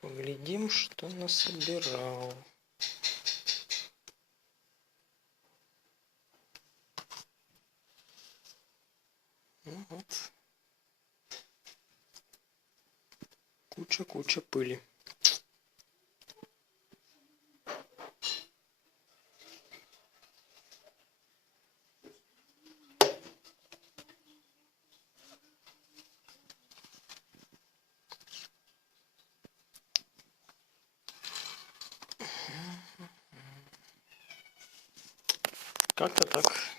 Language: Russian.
Поглядим, что насобирал. Ну вот. Куча пыли. Как-то так.